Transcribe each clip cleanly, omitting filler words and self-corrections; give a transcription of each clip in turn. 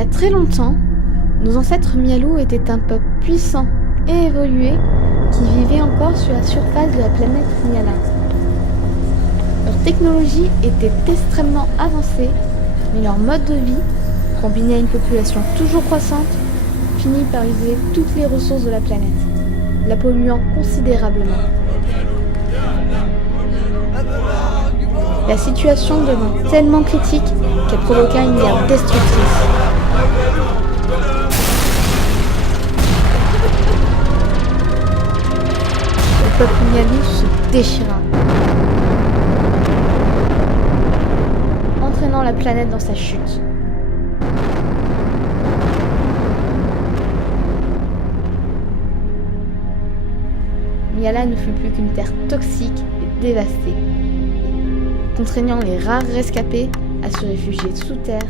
a très longtemps, nos ancêtres Mialu étaient un peuple puissant et évolué qui vivait encore sur la surface de la planète Miala. Leur technologie était extrêmement avancée, mais leur mode de vie, combiné à une population toujours croissante, finit par user toutes les ressources de la planète, la polluant considérablement. La situation devint tellement critique qu'elle provoqua une guerre destructrice. Le peuple Mialu se déchira, entraînant la planète dans sa chute. Miala ne fut plus qu'une terre toxique et dévastée, contraignant les rares rescapés à se réfugier sous terre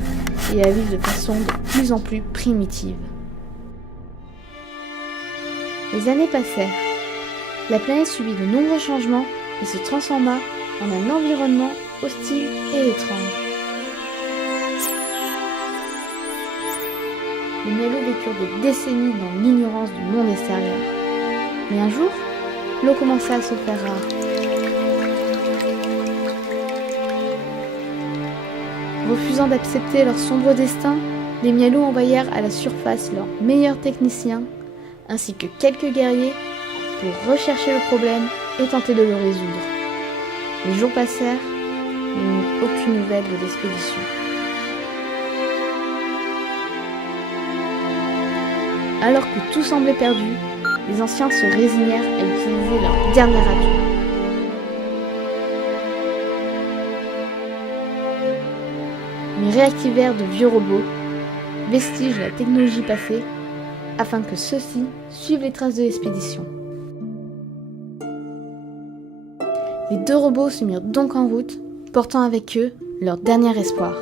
et à vivre de façon de plus en plus primitive. Les années passèrent. La planète subit de nombreux changements et se transforma en un environnement hostile et étrange. Les Mialu vécurent des décennies dans l'ignorance du monde extérieur. Mais un jour, l'eau commença à se faire rare. Refusant d'accepter leur sombre destin, les Mialu envoyèrent à la surface leurs meilleurs techniciens, ainsi que quelques guerriers, pour rechercher le problème et tenter de le résoudre. Les jours passèrent, mais il n'y eut aucune nouvelle de l'expédition. Alors que tout semblait perdu, les anciens se résignèrent à utiliser leur dernier atout. Ils réactivèrent de vieux robots, vestiges de la technologie passée, afin que ceux-ci suivent les traces de l'expédition. Les deux robots se mirent donc en route, portant avec eux leur dernier espoir.